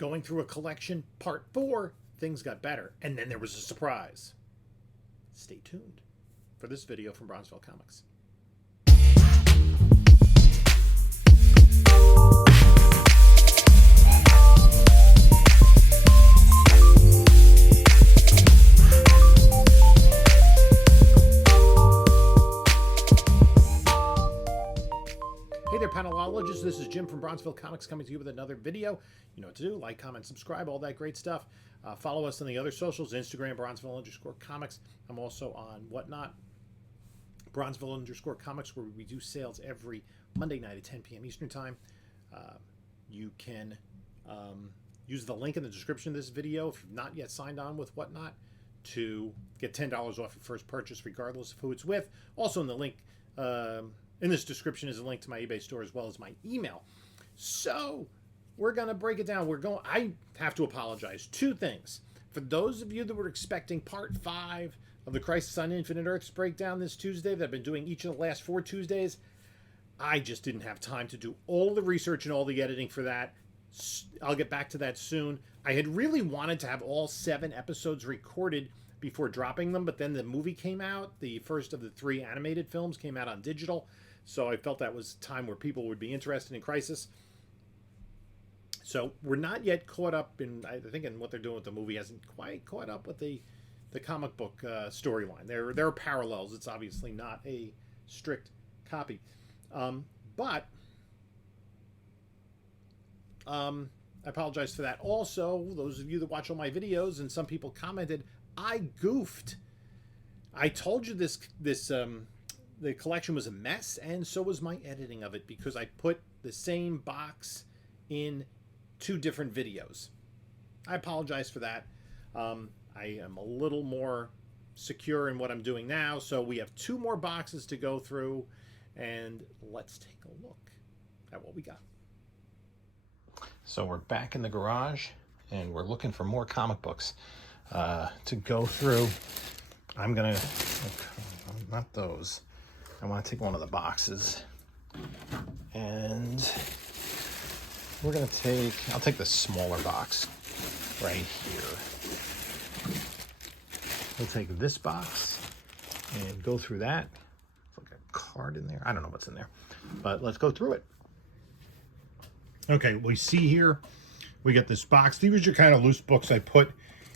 going through a collection, part 4, things got better. And then there was a surprise. Stay tuned for this video from Bronzeville Comics. Hey there, panelologists. This is Jim from Bronzeville Comics coming to you with another video. You know what to do. Like, comment, subscribe, all that great stuff. Follow us on the other socials, Instagram, Bronzeville_comics. I'm also on Whatnot, Bronzeville_comics, where we do sales every Monday night at 10 p.m. Eastern Time. You can use the link in the description of this video if you've not yet signed on with Whatnot to get $10 off your first purchase, regardless of who it's with. Also in the link... in this description is a link to my eBay store as well as my email. So we're going to break it down. I have to apologize. Two things. For those of you that were expecting part 5 of the Crisis on Infinite Earths breakdown this Tuesday that I've been doing each of the last 4 Tuesdays, I just didn't have time to do all the research and all the editing for that. I'll get back to that soon. I had really wanted to have all 7 episodes recorded before dropping them, but then the movie came out. The first of the 3 animated films came out on digital. So I felt that was a time where people would be interested in Crisis. So we're not yet caught up in, I think, in what they're doing with the movie hasn't quite caught up with the comic book storyline. There are parallels. It's obviously not a strict copy. But I apologize for that. Also, those of you that watch all my videos, and some people commented, I goofed. I told you the collection was a mess, and so was my editing of it, because I put the same box in 2 different videos. I apologize for that. I am a little more secure in what I'm doing now, so we have 2 more boxes to go through, and let's take a look at what we got. So we're back in the garage, and we're looking for more comic books to go through. I'm gonna, not those. I want to take one of the boxes, and we're going to I'll take the smaller box right here. We'll take this box and go through that. It's like a card in there. I don't know what's in there, but let's go through it. Okay, we see here, we got this box. These are kind of loose books I put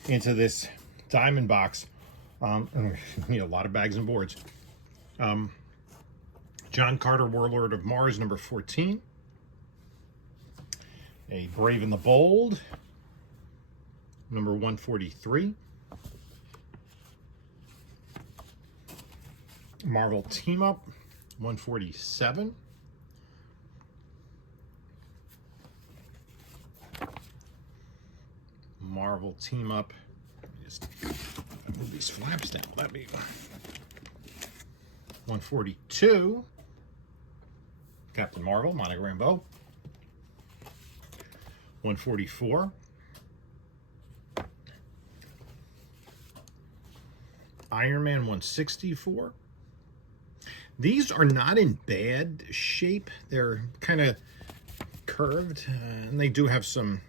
into this diamond box. And we need a lot of bags and boards. John Carter, Warlord of Mars, number 14. A Brave and the Bold, number 143. Marvel Team Up, 147. Marvel Team Up. Just move these flaps down. That'd be 142. Captain Marvel, Monogram Bow. 144. Iron Man 164. These are not in bad shape. They're kind of curved, and they do have some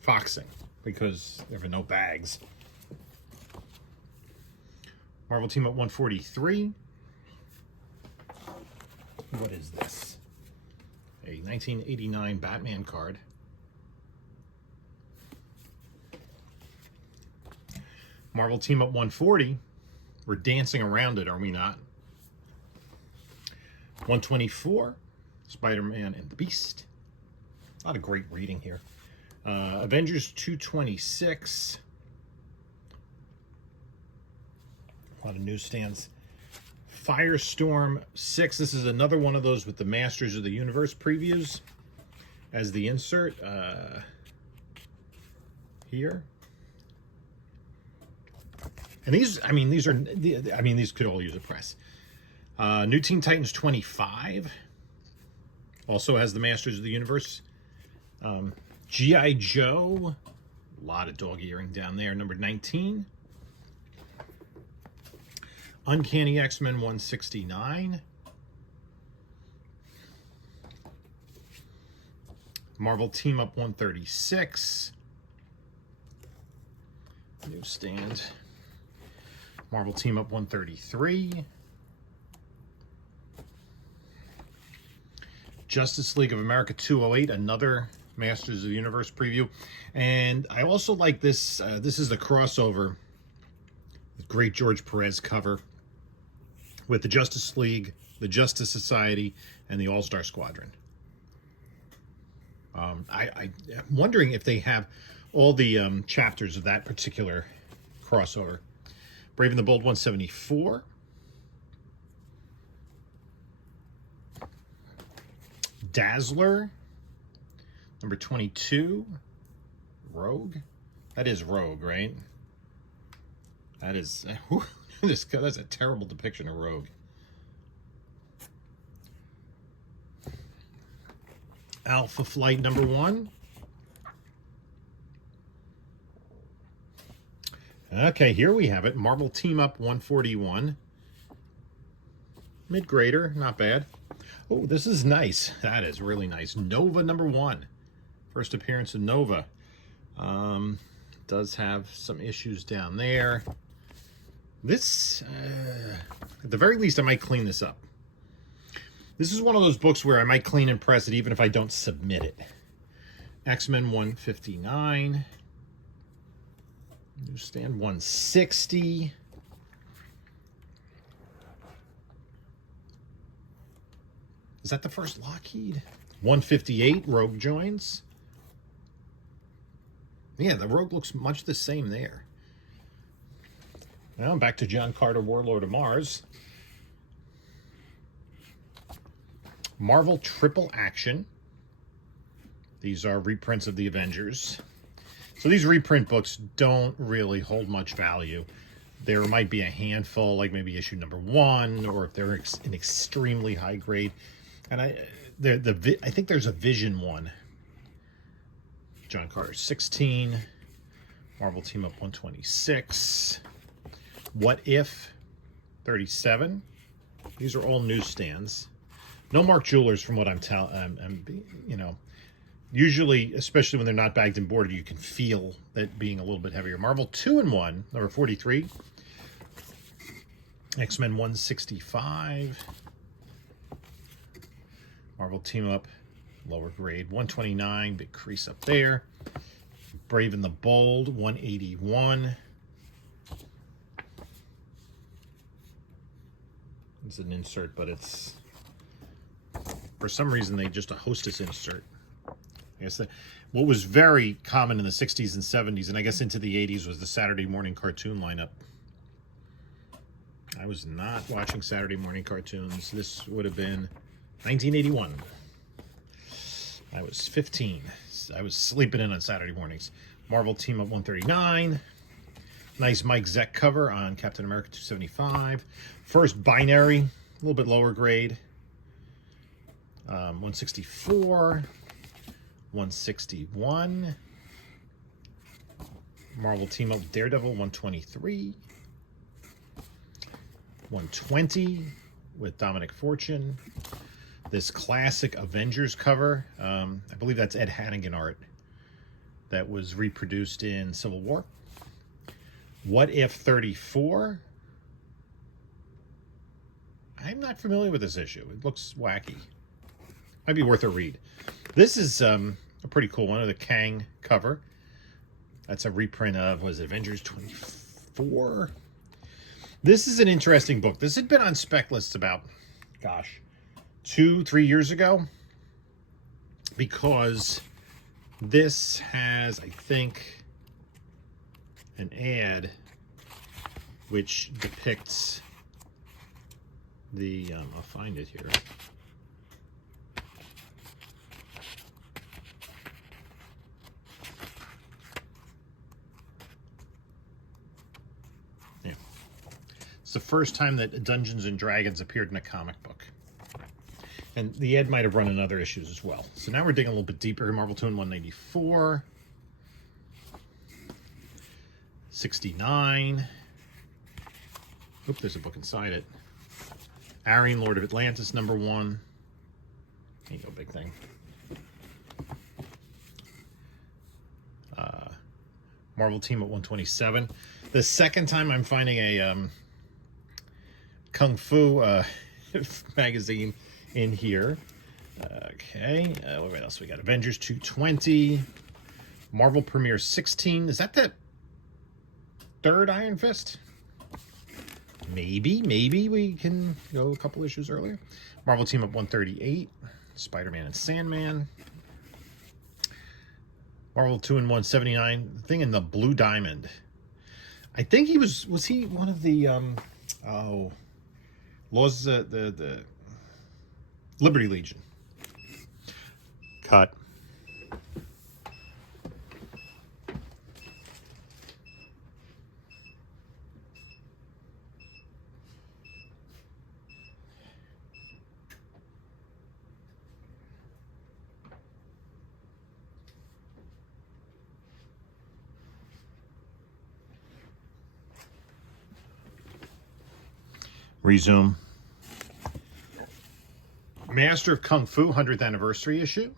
foxing because there are no bags. Marvel Team Up 143. What is this? A 1989 Batman card. Marvel Team Up 140. We're dancing around it, are we not? 124. Spider-Man and the Beast. A lot of great reading here. Avengers 226. A lot of newsstands. Firestorm 6. This is another one of those with the Masters of the Universe previews as the insert here. And these could all use a press. New Teen Titans 25 also has the Masters of the Universe. G.I. Joe, a lot of dog earring down there, number 19. Uncanny X-Men 169. Marvel Team Up 136. Newsstand. Marvel Team Up 133. Justice League of America 208, another Masters of the Universe preview. And I also like this. This is the crossover. The great George Perez cover with the Justice League, the Justice Society, and the All-Star Squadron. I'm wondering if they have all the chapters of that particular crossover. Brave and the Bold 174. Dazzler, number 22. Rogue. That is Rogue, right? That is... that's a terrible depiction of Rogue. Alpha Flight number 1. Okay, here we have it. Marvel Team Up 141. Mid-grader, not bad. Oh, this is nice. That is really nice. Nova number 1. First appearance of Nova. Does have some issues down there. This, at the very least, I might clean this up. This is one of those books where I might clean and press it even if I don't submit it. X-Men 159. Newsstand 160. Is that the first Lockheed? 158, Rogue joins. Yeah, the Rogue looks much the same there. Now back to John Carter, Warlord of Mars. Marvel Triple Action. These are reprints of the Avengers. So these reprint books don't really hold much value. There might be a handful, like maybe issue number 1, or if they're an extremely high grade. And I think there's a Vision one. John Carter 16. Marvel Team Up 126. What If 37. These are all newsstands. No Mark Jewelers from what I'm you know, usually, especially when they're not bagged and boarded, you can feel that being a little bit heavier. Marvel 2-in-1, number 43. X-Men 165. Marvel Team Up, lower grade, 129, big crease up there. Brave and the Bold, 181. It's an insert, but it's, for some reason, they just a Hostess insert. I guess what was very common in the 60s and 70s, and I guess into the 80s, was the Saturday morning cartoon lineup. I was not watching Saturday morning cartoons. This would have been 1981. I was 15. I was sleeping in on Saturday mornings. Marvel Team Up 139. Nice Mike Zeck cover on Captain America 275. First Binary, a little bit lower grade. 164. 161. Marvel Team Up Daredevil 123. 120 with Dominic Fortune. This classic Avengers cover, I believe that's Ed Hannigan art, that was reproduced in Civil War. What If 34. I'm not familiar with this issue. It looks wacky. Might be worth a read. This is a pretty cool one, of the Kang cover. That's a reprint of, was it Avengers 24? This is an interesting book. This had been on spec lists about, gosh, 2-3 years ago, because this has, I think, an ad which depicts the, I'll find it here. Yeah. It's the first time that Dungeons and Dragons appeared in a comic book. And the ad might have run in other issues as well. So now we're digging a little bit deeper. Marvel 2 in 194. 69. Oop, there's a book inside it. Arian, Lord of Atlantis, number 1. Ain't no big thing. Marvel Team at 127. The second time I'm finding a Kung Fu magazine in here. Okay, what else we got? Avengers 220. Marvel Premiere 16. Is that the third Iron Fist? Maybe we can go a couple issues earlier. Marvel Team Up 138. Spider-Man and Sandman. Marvel 2-in-1 thing in the Blue Diamond. I think he was he one of the Laws the Liberty Legion. Cut. Resume. Master of Kung Fu 100th anniversary issue.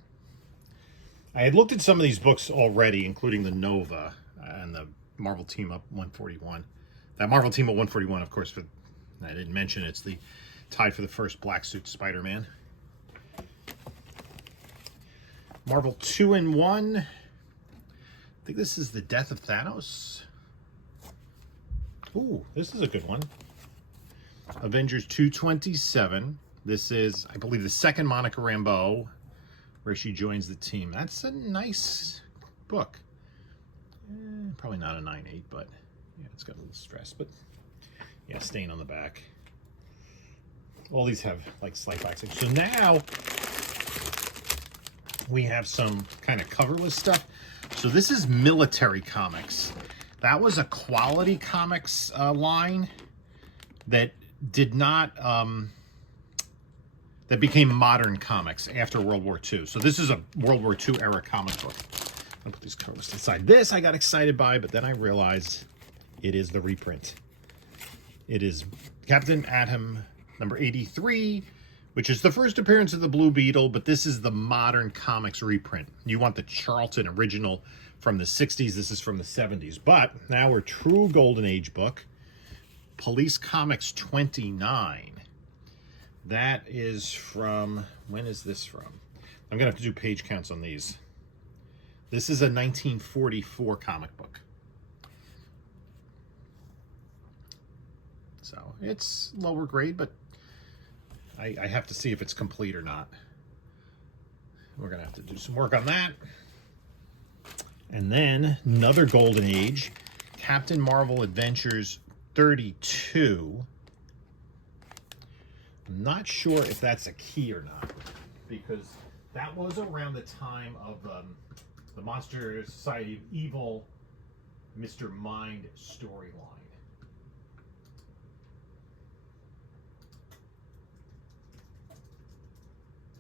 I had looked at some of these books already, including the Nova and the Marvel Team Up 141. That Marvel Team Up 141, of course, I didn't mention it's the tied for the first black suit Spider-Man. Marvel 2-in-1. I think this is the Death of Thanos. Ooh, this is a good one. Avengers 227. This is, I believe, the second Monica Rambeau where she joins the team. That's a nice book. Probably not a 9/8, but yeah, it's got a little stress. But yeah, stain on the back. All these have like slight waxing. So now we have some kind of coverless stuff. So this is Military Comics. That was a Quality Comics line that did not that became Modern Comics after World War II. So this is a World War II era comic book. I'll put these covers aside. This I got excited by, but then I realized it is the reprint. It is Captain Atom number 83, which is the first appearance of the Blue Beetle, but this is the Modern Comics reprint. You want the Charlton original from the 60s. This is from the 70s. But now we're true Golden Age book. Police Comics 29. That is from, when is this from? I'm going to have to do page counts on these. This is a 1944 comic book. So it's lower grade, but I have to see if it's complete or not. We're going to have to do some work on that. And then another Golden Age, Captain Marvel Adventures 32. I'm not sure if that's a key or not, because that was around the time of the Monster Society of Evil, Mr. Mind storyline.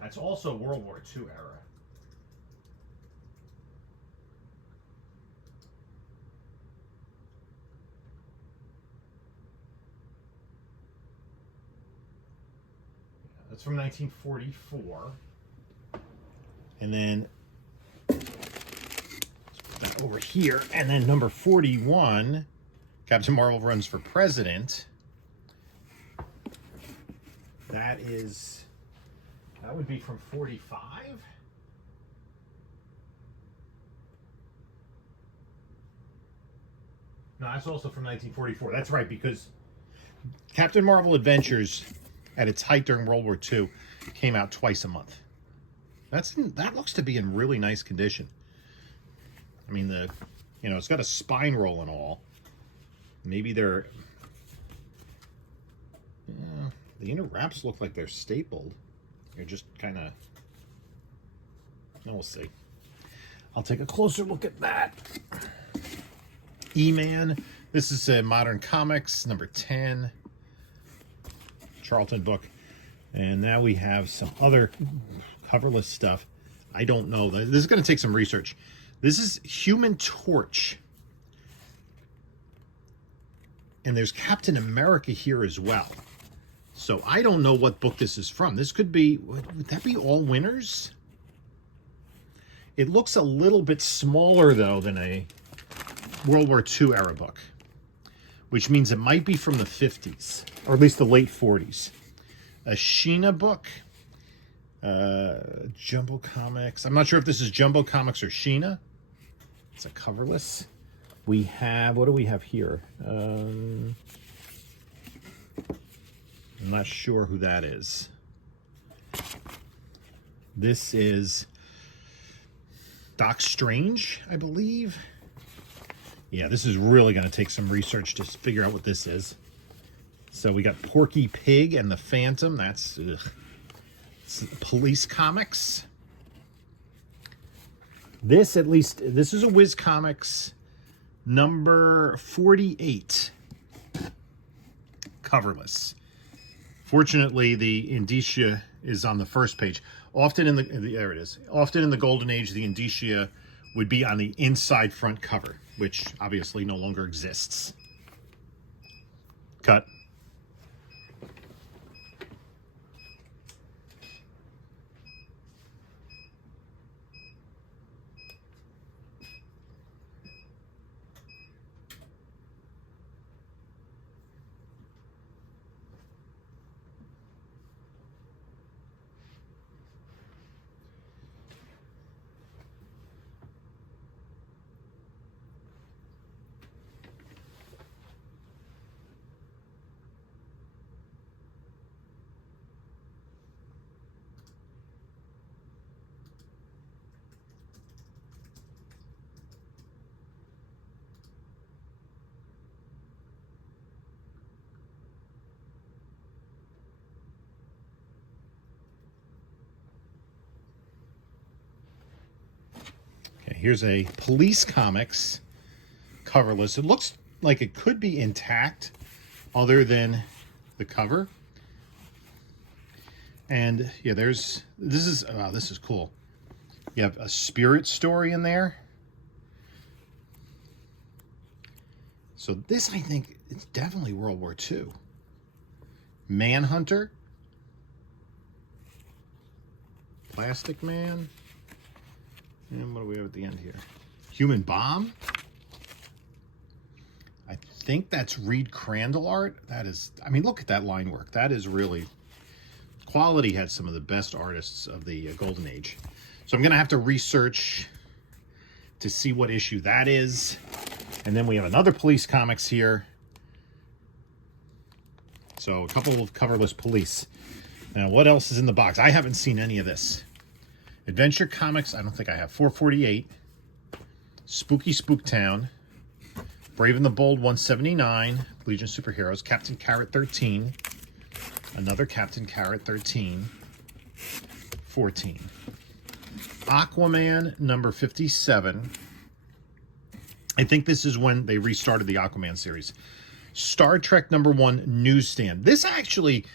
That's also World War II era. That's from 1944. And then let's put that over here. And then number 41, Captain Marvel Runs for President. That would be from 45. No, that's also from 1944. That's right, because Captain Marvel Adventures at its height during World War II came out twice a month. That looks to be in really nice condition. I mean, it's got a spine roll and all. Maybe the inner wraps look like they're stapled. They're just kind of, we'll see. I'll take a closer look at that. E-Man. This is a Modern Comics, number 10. Charlton book. And now we have some other coverless stuff. I don't know. This is going to take some research. This is Human Torch. And there's Captain America here as well. So I don't know what book this is from. This could be, would that be All Winners? It looks a little bit smaller though than a World War II era book, which means it might be from the 50s, or at least the late 40s. A Sheena book, Jumbo Comics. I'm not sure if this is Jumbo Comics or Sheena. It's a coverless. We have, what do we have here? I'm not sure who that is. This is Doc Strange, I believe. Yeah, this is really going to take some research to figure out what this is. So we got Porky Pig and the Phantom. That's Police Comics. This, at least, this is a Wiz Comics number 48. Coverless. Fortunately, the indicia is on the first page. Often in the, there it is. Often in the Golden Age, the indicia would be on the inside front cover, which obviously no longer exists. Cut. Here's a Police Comics coverless. It looks like it could be intact other than the cover. And yeah, this is cool. You have a spirit story in there. So this, I think, it's definitely World War II. Manhunter. Plastic Man. And what do we have at the end here? Human Bomb. I think that's Reed Crandall art. That is, I mean, look at that line work. That is really, Quality had some of the best artists of the Golden Age. So I'm going to have to research to see what issue that is. And then we have another Police Comics here. So a couple of coverless police. Now, what else is in the box? I haven't seen any of this. Adventure Comics, I don't think I have. 448. Spooky Spooktown. Brave and the Bold 179. Legion Superheroes. Captain Carrot 13. Another Captain Carrot 13. 14. Aquaman number 57. I think this is when they restarted the Aquaman series. Star Trek number 1 newsstand. This actually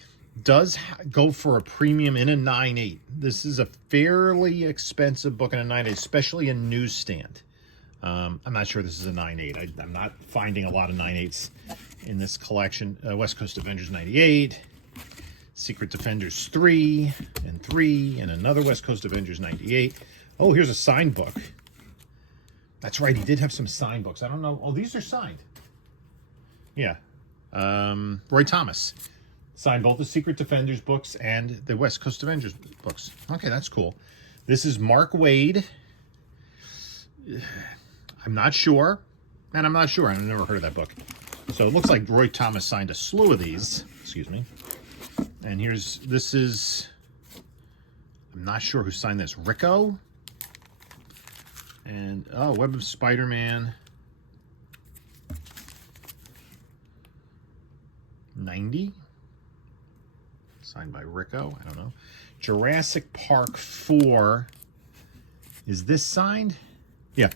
does go for a premium in a 9.8. This is a fairly expensive book in a 9.8, especially a newsstand. I'm not sure this is a 9.8. I'm not finding a lot of 9.8s in this collection. West Coast Avengers 98, Secret Defenders 3, and another West Coast Avengers 98. Oh, here's a signed book. That's right, he did have some signed books. I don't know. Oh, these are signed. Yeah. Roy Thomas. Signed both the Secret Defenders books and the West Coast Avengers books. Okay, that's cool. This is Mark Waid. I'm not sure. And I'm not sure. I've never heard of that book. So it looks like Roy Thomas signed a slew of these. Excuse me. And this is, I'm not sure who signed this. Rico. And, oh, Web of Spider-Man. 90. Signed by Rico. I don't know. Jurassic Park 4. Is this signed? Yeah.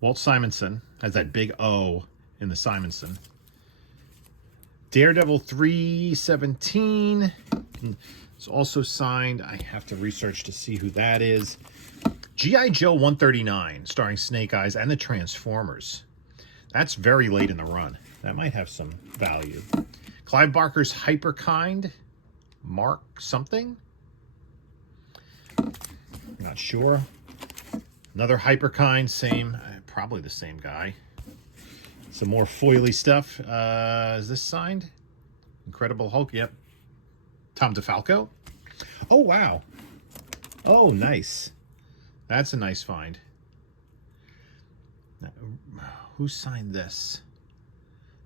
Walt Simonson has that big O in the Simonson. Daredevil 317. It's also signed. I have to research to see who that is. G.I. Joe 139, starring Snake Eyes and the Transformers. That's very late in the run. That might have some value. Clive Barker's Hyperkind. Mark something? Not sure. Another Hyperkind, same, probably the same guy. Some more foily stuff. Is this signed? Incredible Hulk. Yep. Tom DeFalco. Oh, wow. Oh, nice. That's a nice find. Now, who signed this?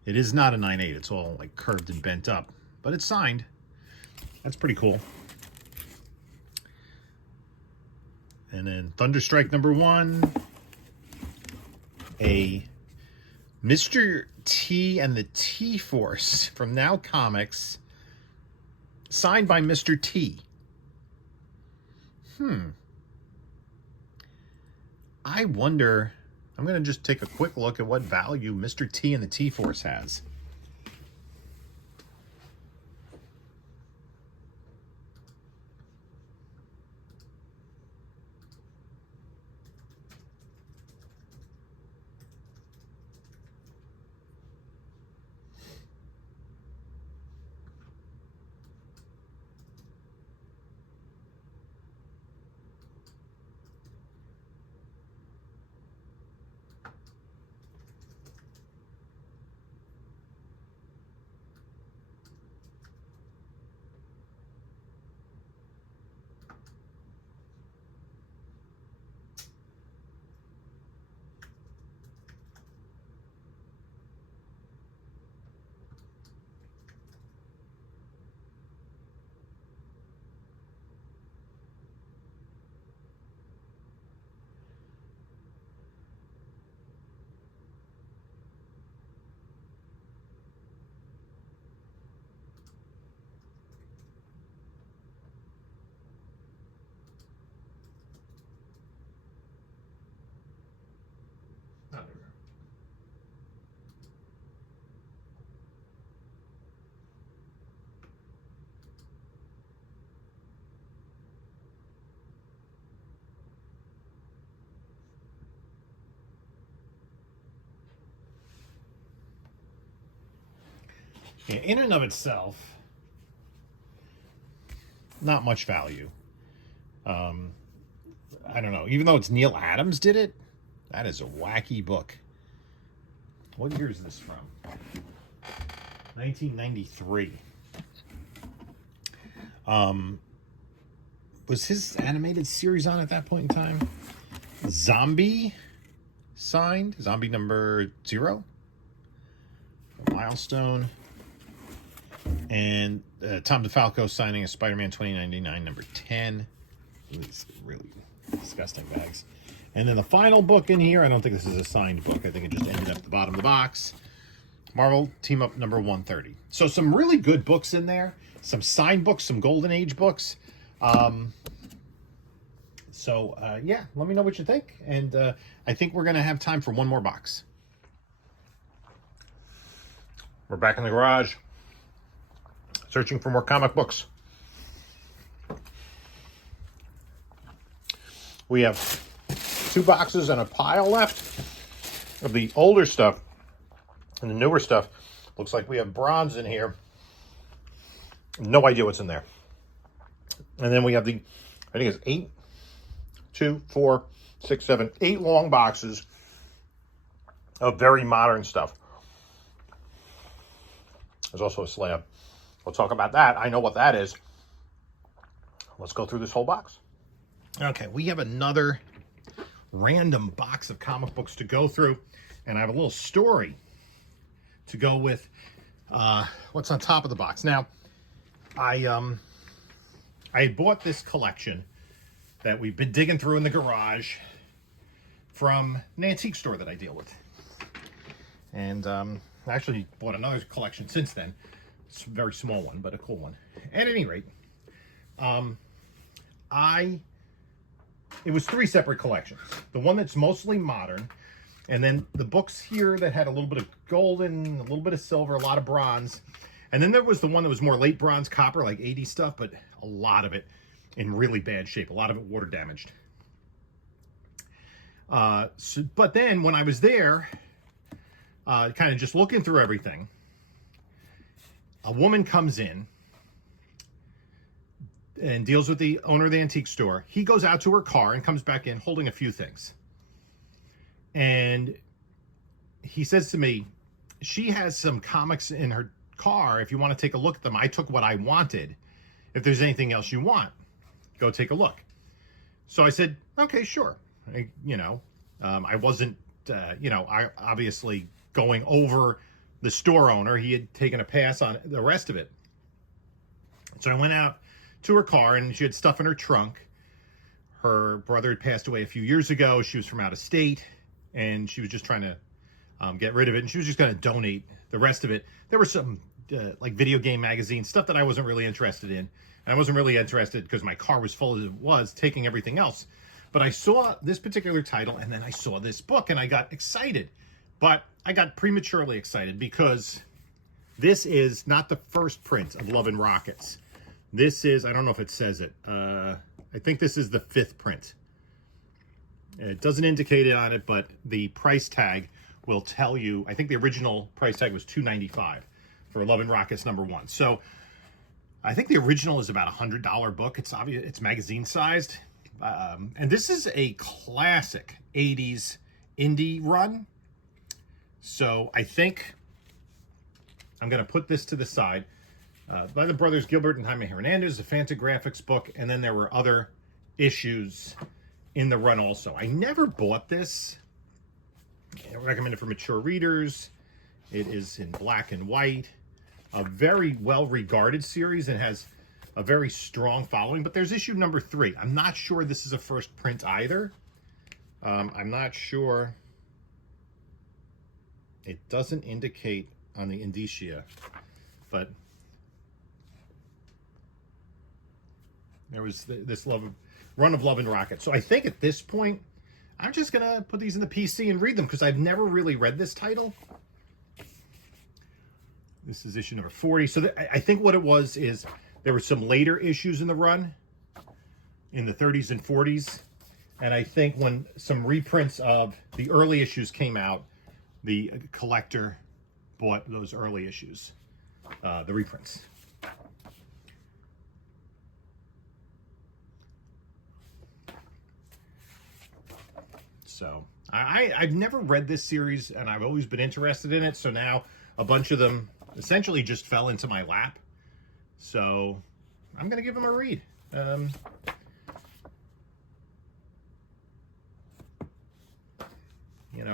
It is not a 9/8. It's all like curved and bent up, but it's signed. That's pretty cool. And then Thunderstrike #1. A Mr. T and the T-Force from Now Comics. Signed by Mr. T. I wonder... I'm going to just take a quick look at what value Mr. T and the T-Force has. Yeah, in and of itself, not much value. I don't know. Even though it's Neil Adams did it, that is a wacky book. What year is this from? 1993. Was his animated series on at that point in time? Zombie signed. Zombie #0. Milestone. And Tom DeFalco signing a Spider-Man 2099 #10. These really disgusting bags. And then the final book in here, I don't think this is a signed book. I think it just ended up at the bottom of the box. Marvel Team Up #130. So some really good books in there. Some signed books, some Golden Age books. Yeah, let me know what you think. And I think we're going to have time for one more box. We're back in the garage, searching for more comic books. We have 2 boxes and a pile left of the older stuff, and the newer stuff. Looks like we have bronze in here. No idea what's in there. And then we have the, I think it's 8, 2, 4, 6, 7, 8 long boxes of very modern stuff. There's also a slab. We'll talk about that. I know what that is. Let's go through this whole box. Okay, we have another random box of comic books to go through, and I have a little story to go with what's on top of the box. Now, I bought this collection that we've been digging through in the garage from an antique store that I deal with. And I actually bought another collection since then. It's a very small one, but a cool one. At any rate, it was 3 separate collections. The one that's mostly modern, and then the books here that had a little bit of golden, a little bit of silver, a lot of bronze. And then there was the one that was more late bronze, copper, like 80s stuff, but a lot of it in really bad shape. A lot of it water damaged. But then when I was there, kind of just looking through everything, a woman comes in and deals with the owner of the antique store. He goes out to her car and comes back in holding a few things. And he says to me, she has some comics in her car. If you want to take a look at them, I took what I wanted. If there's anything else you want, go take a look. So I said, okay, sure. I wasn't, I obviously going over the store owner. He had taken a pass on the rest of it. So I went out to her car, and she had stuff in her trunk. Her brother had passed away a few years ago. She was from out of state, and she was just trying to get rid of it, and she was just going to donate the rest of it. There were some like video game magazines, stuff that I wasn't really interested in. And I wasn't really interested because my car was full as it was, taking everything else. But I saw this particular title, and then I saw this book, and I got excited. But I got prematurely excited because this is not the first print of Love and Rockets. This is, I don't know if it says it. I think this is the 5th print. It doesn't indicate it on it, but the price tag will tell you. I think the original price tag was $2.95 for Love and Rockets #1. So I think the original is about $100 book. It's obvious, it's magazine sized. And this is a classic 80s indie run. So I think I'm going to put this to the side. By the brothers Gilbert and Jaime Hernandez, a Fantagraphics book. And then there were other issues in the run also. I never bought this. I recommend it for mature readers. It is in black and white. A very well-regarded series and has a very strong following. But there's issue #3. I'm not sure this is a first print either. I'm not sure. It doesn't indicate on the indicia, but there was this run of Love and Rockets. So I think at this point, I'm just going to put these in the PC and read them because I've never really read this title. This is issue #40. So I think what it was is there were some later issues in the run in the 30s and 40s. And I think when some reprints of the early issues came out, the collector bought those early issues, the reprints. So I've never read this series, and I've always been interested in it. So now a bunch of them essentially just fell into my lap. So I'm going to give them a read.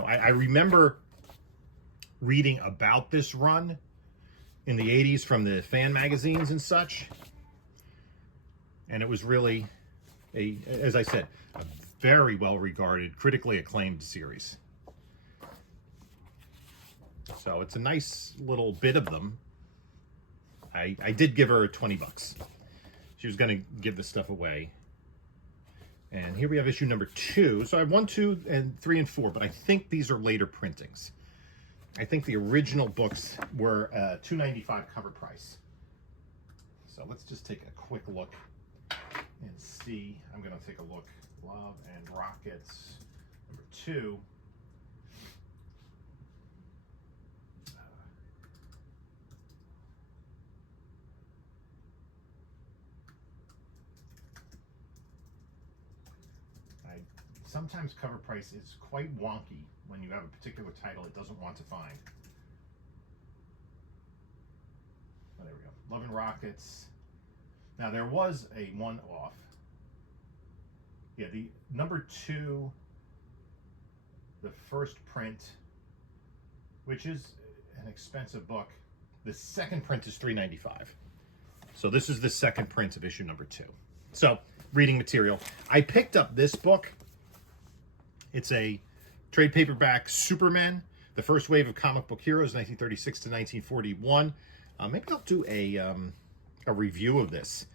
I remember reading about this run in the 80s from the fan magazines and such. And it was really, as I said, a very well-regarded, critically acclaimed series. So it's a nice little bit of them. I did give her $20. She was going to give this stuff away. And here we have issue #2. So I have 1, 2, and 3, and 4, but I think these are later printings. I think the original books were $2.95 cover price. So let's just take a quick look and see. I'm going to take a look. Love and Rockets #2. Sometimes cover price is quite wonky when you have a particular title it doesn't want to find. Oh, there we go. Love and Rockets. Now there was a one-off. Yeah, the #2, the first print, which is an expensive book. The second print is $3.95. So this is the second print of issue #2. So, reading material. I picked up this book. It's a trade paperback Superman, the first wave of comic book heroes, 1936 to 1941. Maybe I'll do a review of this.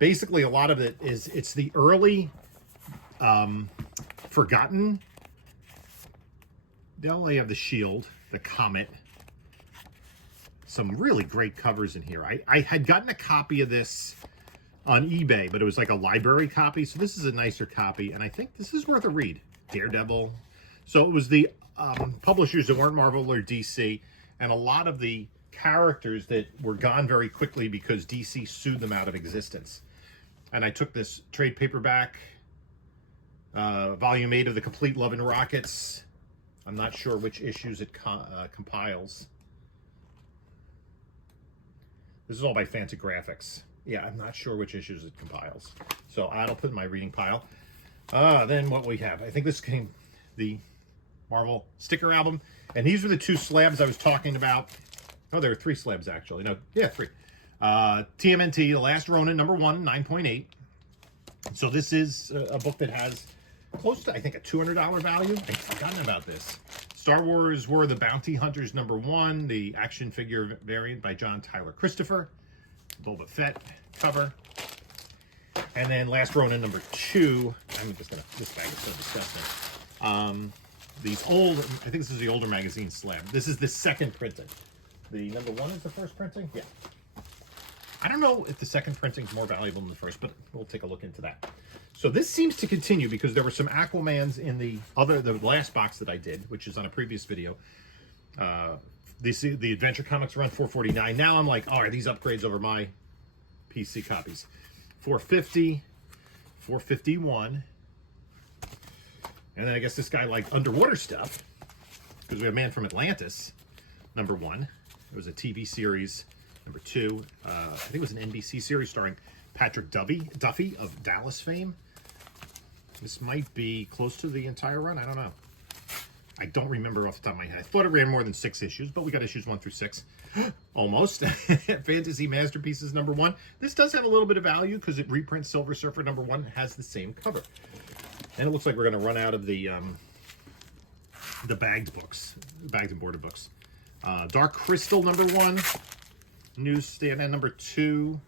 Basically, a lot of it is, it's the early forgotten. They have the Shield, the Comet. Some really great covers in here. I had gotten a copy of this on eBay, but it was like a library copy. So this is a nicer copy, and I think this is worth a read. Daredevil. So it was the publishers that weren't Marvel or DC, and a lot of the characters that were gone very quickly because DC sued them out of existence. And I took this trade paperback, volume 8 of the complete Love and Rockets. I'm not sure which issues it compiles. This is all by Fantagraphics. Yeah, I'm not sure which issues it compiles. So I'll put in my reading pile. Then what we have, I think this came the Marvel sticker album. And these were the 2 slabs I was talking about. Oh, there were 3 slabs actually. No, yeah, 3. TMNT, The Last Ronin, #1, 9.8. So this is a book that has close to, I think, a $200 value. I'd forgotten about this. Star Wars War of the Bounty Hunters #1, the action figure variant by John Tyler Christopher. Boba Fett cover. And then Last Ronin #2. I'm just gonna, this bag is so disgusting. These old, I think this is the older magazine slab. This is the second printing. The #1 is the first printing? Yeah. I don't know if the second printing is more valuable than the first, but we'll take a look into that. So this seems to continue because there were some Aquamans in the last box that I did, which is on a previous video. The Adventure Comics run $4.49. Now I'm like, oh, are these upgrades over my PC copies? $4.50, $4.51. And then I guess this guy liked underwater stuff because we have Man from Atlantis, #1. It was a TV series. #2, I think it was an NBC series starring Patrick Duffy of Dallas fame. This might be close to the entire run. I don't know. I don't remember off the top of my head. I thought it ran more than 6 issues, but we got issues 1 through 6. Almost. Fantasy Masterpieces #1. This does have a little bit of value because it reprints Silver Surfer #1. Has the same cover. And it looks like we're going to run out of the bagged books, bagged and boarded books. Dark Crystal #1. Newsstand and #2.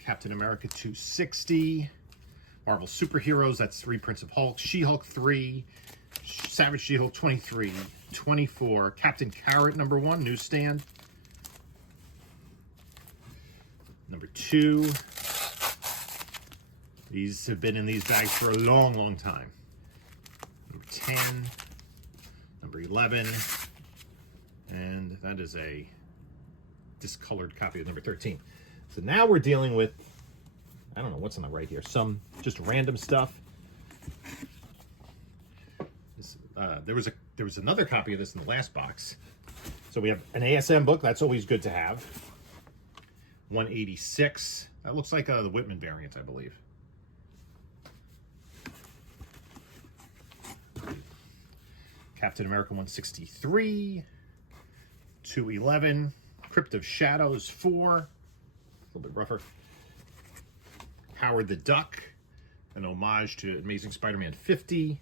Captain America 260. Marvel Superheroes, that's reprints of Hulk. She-Hulk 3. Savage She-Hulk 23. 24. Captain Carrot #1, newsstand. #2. These have been in these bags for a long, long time. #10. #11. And that is a discolored copy of #13. So now we're dealing with, I don't know what's on the right here, some just random stuff. This, there was another copy of this in the last box. So we have an ASM book. That's always good to have. 186. That looks like the Whitman variant, I believe. Captain America 163. 211. Crypt of Shadows 4. A little bit rougher. Howard the Duck. An homage to Amazing Spider-Man 50.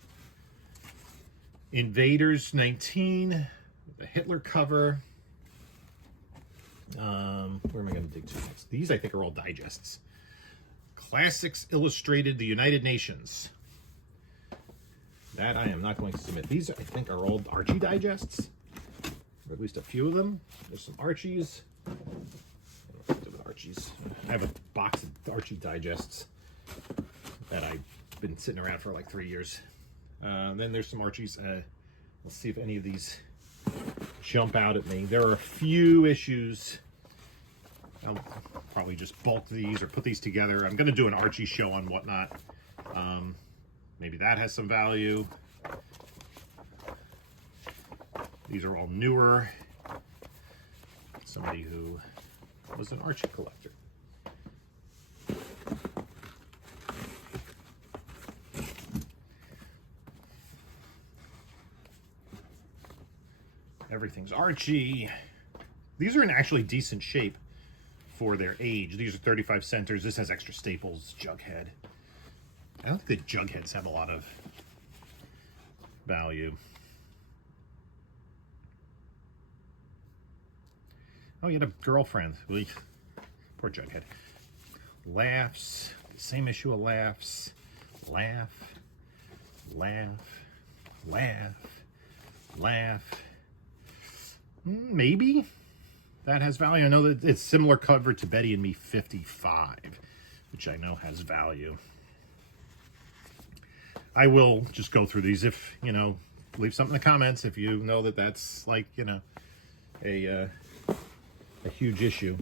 Invaders 19. The Hitler cover. Where am I going to dig to next? These, I think, are all digests. Classics Illustrated, The United Nations. That I am not going to submit. These, I think, are all Archie digests. Or at least a few of them. There's some Archies. I don't know what to do with Archies. I have a box of Archie digests that I've been sitting around for like 3 years. Then there's some Archies. Let's see if any of these jump out at me. There are a few issues. I'll probably just bulk these or put these together. I'm going to do an Archie show on whatnot. Maybe that has some value. These are all newer. Somebody who was an Archie collector. Everything's Archie. These are in actually decent shape for their age. These are 35 centers. This has extra staples, Jughead. I don't think the Jugheads have a lot of value. Oh, you had a girlfriend. Poor Jughead. Laughs. Same issue of Laughs. Laugh. Laugh. Laugh. Laugh. Maybe that has value. I know that it's similar cover to Betty and Me 55, which I know has value. I will just go through these. If, you know, leave something in the comments if you know that that's like, you know, a huge issue.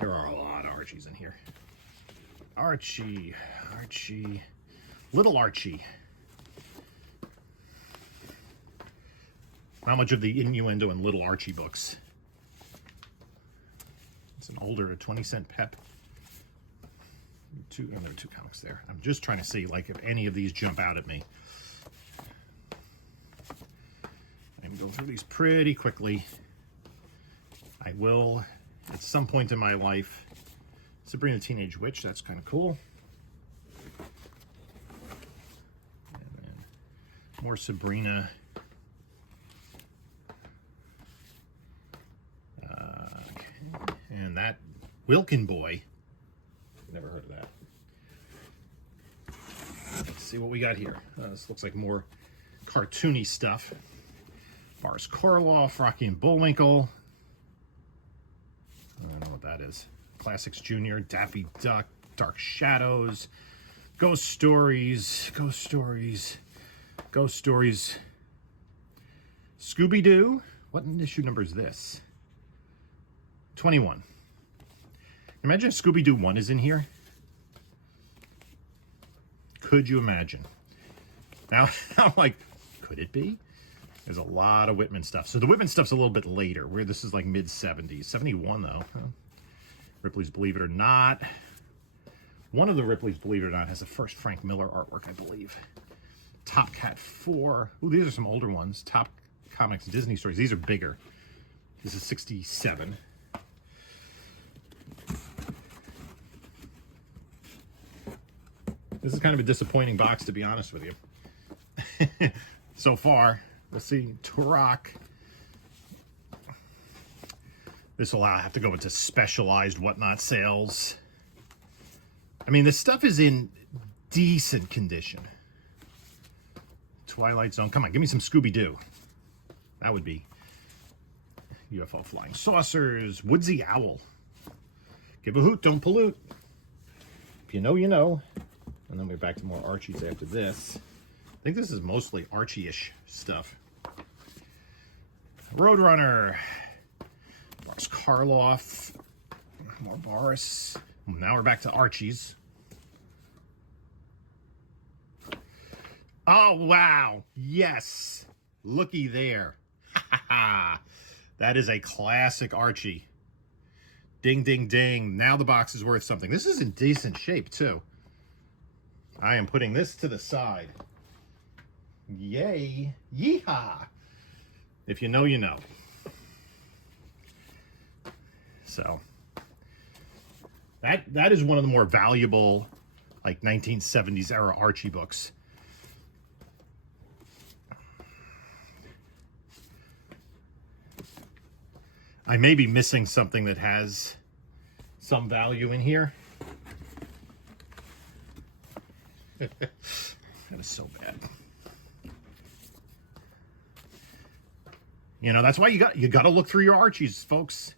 There are a lot of Archies in here. Archie. Little Archie. How much of the innuendo in Little Archie books? older, a 20-cent pep. There are two comics there. I'm just trying to see like if any of these jump out at me. I'm going through these pretty quickly. I will, at some point in my life, Sabrina the Teenage Witch. That's kind of cool. And then more Sabrina. Okay. And that Wilkin Boy. Never heard of that. Let's see what we got here. This looks like more cartoony stuff. Boris Karloff, Rocky and Bullwinkle. I don't know what that is. Classics Junior, Daffy Duck, Dark Shadows, Ghost Stories, Ghost Stories, Ghost Stories. Scooby-Doo. What issue number is this? 21. Imagine if Scooby-Doo 1 is in here. Could you imagine? Now, I'm like, could it be? There's a lot of Whitman stuff. So the Whitman stuff's a little bit later, where this is like mid-70s. 71, though. Ripley's Believe It or Not. One of the Ripley's Believe It or Not has the first Frank Miller artwork, I believe. Top Cat 4. Ooh, these are some older ones. Top Comics Disney Stories. These are bigger. This is 67. This is kind of a disappointing box, to be honest with you. So far. Let's see. Turok. This will have to go into specialized whatnot sales. I mean, this stuff is in decent condition. Twilight Zone. Come on, give me some Scooby-Doo. That would be UFO Flying Saucers. Woodsy Owl. Give a hoot, don't pollute. If you know, you know. And then we're back to more Archies after this. I think this is mostly Archie-ish stuff. Roadrunner. Boris Karloff. More Boris. Now we're back to Archies. Oh, wow. Yes. Looky there. That is a classic Archie. Ding, ding, ding. Now the box is worth something. This is in decent shape, too. I am putting this to the side. Yay. Yeehaw. If you know, you know. So, that is one of the more valuable, like, 1970s era Archie books. I may be missing something that has some value in here. That is so bad. You know, that's why you got to look through your Archies, folks.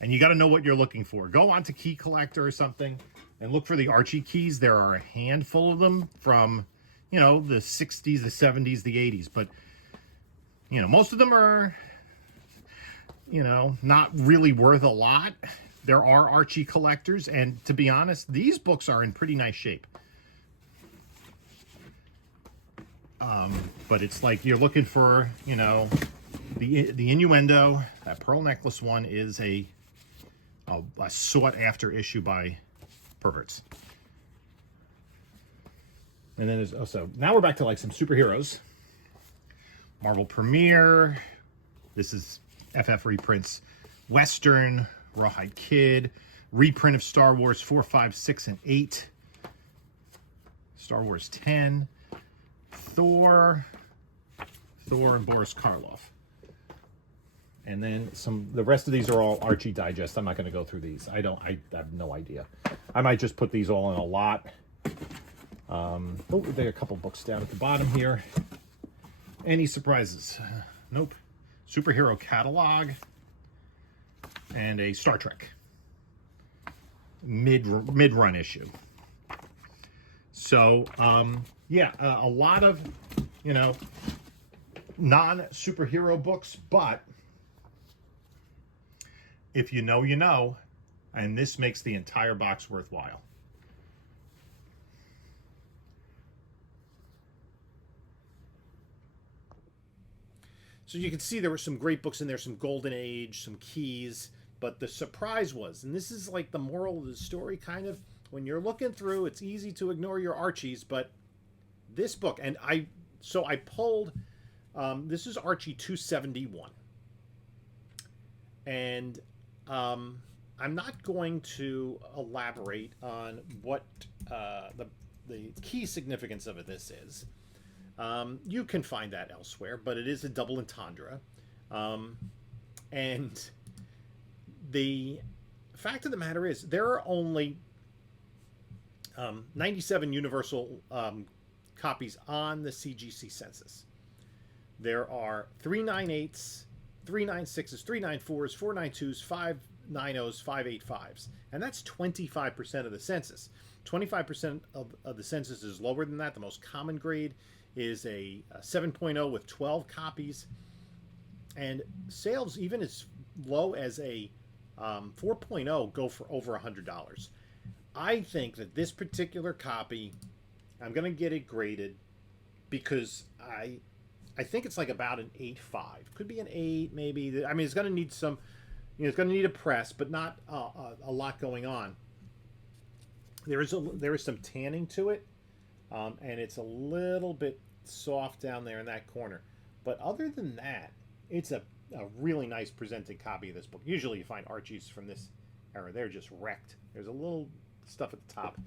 And you got to know what you're looking for. Go on to Key Collector or something and look for the Archie keys. There are a handful of them from, you know, the 60s, the 70s, the 80s. But, you know, most of them are, you know, not really worth a lot. There are Archie collectors. And to be honest, these books are in pretty nice shape. But it's like you're looking for, you know, the innuendo. That pearl necklace one is a sought-after issue by perverts. And then there's also, now we're back to like some superheroes. Marvel Premiere. This is FF reprints. Western, Rawhide Kid. Reprint of Star Wars 4, 5, 6, and 8. Star Wars 10. Thor and Boris Karloff. And then the rest of these are all Archie Digest. I'm not going to go through these. I have no idea. I might just put these all in a lot. There are a couple books down at the bottom here. Any surprises? Nope. Superhero catalog. And a Star Trek. Mid-run issue. So, yeah, a lot of, you know, non-superhero books, but if you know, you know, and this makes the entire box worthwhile. So you can see there were some great books in there, some Golden Age, some Keys, But the surprise was, and this is like the moral of the story, kind of, when you're looking through, it's easy to ignore your Archies, but this book, and I pulled, this is Archie 271. And I'm not going to elaborate on what the key significance of this is. You can find that elsewhere, but it is a double entendre. And the fact of the matter is, there are only 97 universal copies on the CGC census. There are 398s, 396s, 394s, 492s, 590s, 585s, and that's 25% of the census. 25% of the census is lower than that. The most common grade is a 7.0 with 12 copies, and sales even as low as a 4.0 go for over $100. I think that this particular copy, I'm going to get it graded because I think it's like about an 8.5. Could be an 8, maybe. I mean, it's going to need some, it's going to need a press, but not a lot going on. There is some tanning to it, and it's a little bit soft down there in that corner. But other than that, it's a really nice presented copy of this book. Usually you find Archies from this era. They're just wrecked. There's a little stuff at the top.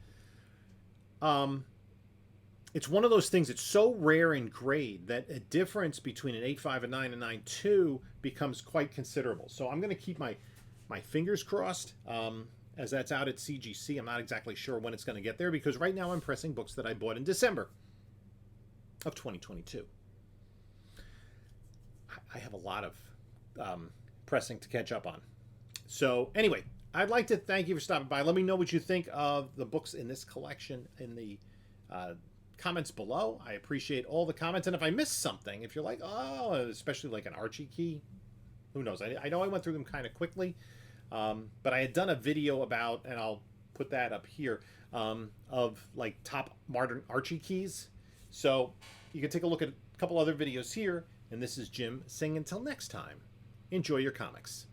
It's one of those things that's so rare in grade that a difference between an 8.5, a 9, and 9.2 becomes quite considerable. So I'm going to keep my fingers crossed as that's out at CGC. I'm not exactly sure when it's going to get there because right now I'm pressing books that I bought in December of 2022. I have a lot of pressing to catch up on. So anyway, I'd like to thank you for stopping by. Let me know what you think of the books in this collection in the comments below. I appreciate all the comments, and if I missed something, if you're like, oh, especially like an Archie key, who knows? I know I went through them kind of quickly, but I had done a video about, and I'll put that up here, of like top modern Archie keys. So you can take a look at a couple other videos here, and this is Jim saying until next time, enjoy your comics.